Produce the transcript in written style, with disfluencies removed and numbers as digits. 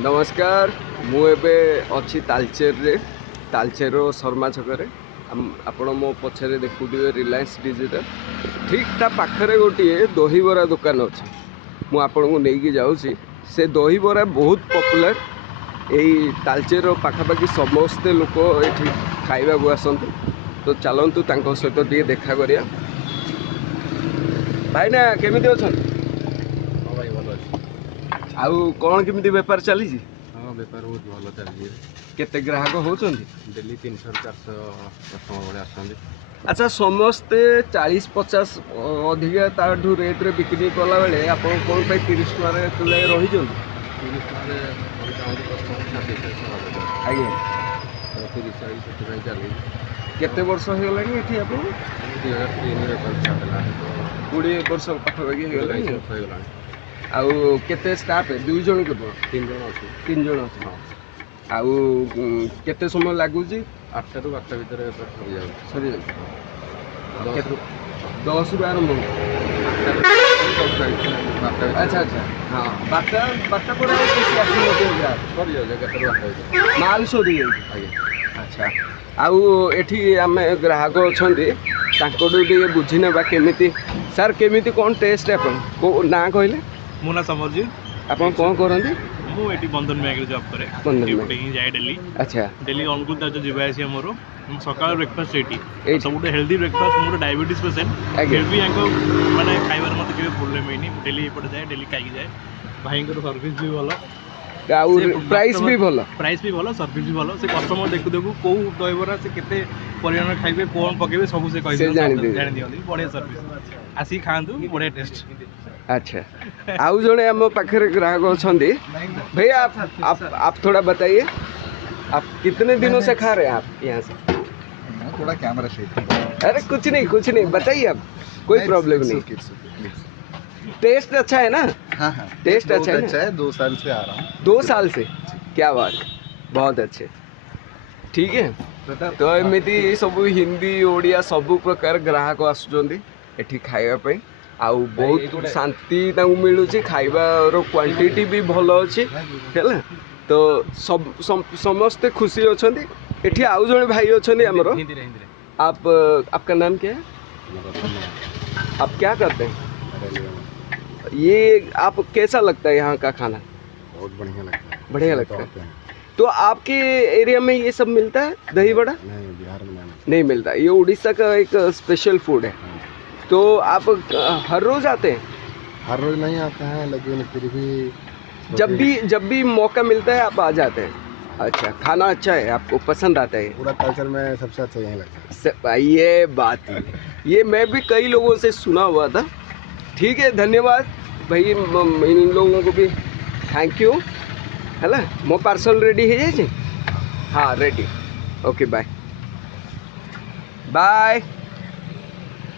नमस्कार मुझे अच्छी तालचेर तालचेर शर्मा छकरे आपण मो पछरे देखुए रिलायंस डिजिटल ठीक ता पाखरे गोटे दहीबरा दुकान अच्छे मु आपन को लेकिन जाऊँगी से दहीबरा बहुत पॉपुलर यही तालचेर पाखापाखि समस्ते लोक ये खाइबा को आसते तो चलतु सहित टे देखा करिया भाई ना केमिति अछन भाई भल अच्छे आउ कौन केमिति बेपार चली हाँ बेपार बहुत भल चलिए केते ग्राहक होचंदी डेली 300-400 कस्टमर भाई आसते अच्छा समस्ते 40-50 अधिका ताठू रेट रे बिक्री कला बेले आप कौन 30 टकर रही 30 आज्ञा 30-40 चलिए केते वर्ष हो गलानी एठी आप 2003 बेपार स्टार्ट है 20 वर्ष पाखापाखि हो गलानी होगा आउ केते स्टाफ है 2 जन केवल 3 जन अच्छे 3 जन अच्छे हाँ आउ केते समय लगुच 8 ରୁ 12 ଭିତରେ ବେପାର ସରିଯାଉଛି सरी 10 ରୁ 10 रु आरंभ अच्छा अच्छा हाँ बारटा पर ସରିଯାଉଛି 11 ରୁ 12 ଭିତରେ माल सरी ଆଜ୍ଞା अच्छा आउ एठी आमे ग्राहक अछंती तांकोडू टिके बुझी नेबा केमिति सर केमिति कोन टेस्ट आपन को ना कहले मो ना समझी आपन कोन करंती मु एटी बंधन बैंक रे जॉब करे बंधन बैंक। एपटे ही जाए डेली अच्छा डेली अनुकूल ताज जीवा आसी मोर सकाळ ब्रेकफास्ट एटी एटी। सबुठ हेल्दी ब्रेकफास्ट मोर डायबिटीज पेशेंट आज्ञा। फिर भी यांको माने खाइबार मते केबे प्रॉब्लम हेनी डेली एपटे जाए डेली खाई जाए भाईंकर सर्विस भी भलो आउ प्राइस भी भलो प्राइस भी भलो सर्विस भी भलो से कस्टमर देखु देखु को दहीबरा से केते परिमाण खाइबे कोन पकेबे सब से कहि से जानि दियंती बढ़िया सर्विस आसी खांतु बढ़िया टेस्ट अच्छा आउ जने हम पाखरे ग्राहक अछंती भैया आप थोड़ा बताइए आप कितने दिनों से खा रहे हैं आप यहाँ से थोड़ा कैमरा शेक अरे कुछ नहीं बताइए आप कोई प्रॉब्लम नहीं टेस्ट अच्छा है ना हाँ हाँ टेस्ट अच्छा है ना? अच्छा है 2 साल से आ रहा हूँ 2 साल से क्या बात बहुत अच्छे ठीक है तो एमती सब हिंदी ओडिया सब प्रकार ग्राहक आसुचंदी एठी खाइबा पई आउ बहुत शांति तांकु मिलुची खाइबार क्वांटिटी भी भल अच्छी है तो सब समस्ते खुशी अछंदी एठी आउ जने भाई अछंदी हमरो आप आपका नाम क्या है आप क्या करते हैं ये आप कैसा लगता है यहाँ का खाना बहुत बढ़िया लगता है बढ़िया लगता है तो आपके एरिया में ये सब मिलता है दही बड़ा नहीं बिहार में नहीं मिलता ये उड़ीसा का एक स्पेशल फूड है तो आप हर रोज आते हैं हर रोज नहीं आता है लेकिन फिर भी जब भी मौका मिलता है आप आ जाते हैं अच्छा खाना अच्छा है आपको पसंद आता है पूरा कल्चर में सबसे अच्छा यही लगता है ये बात है ये मैं भी कई लोगों से सुना हुआ था ठीक है धन्यवाद भाई इन लोगों को भी थैंक यू है ना मो पार्सल रेडी है हाँ रेडी ओके बाय बाय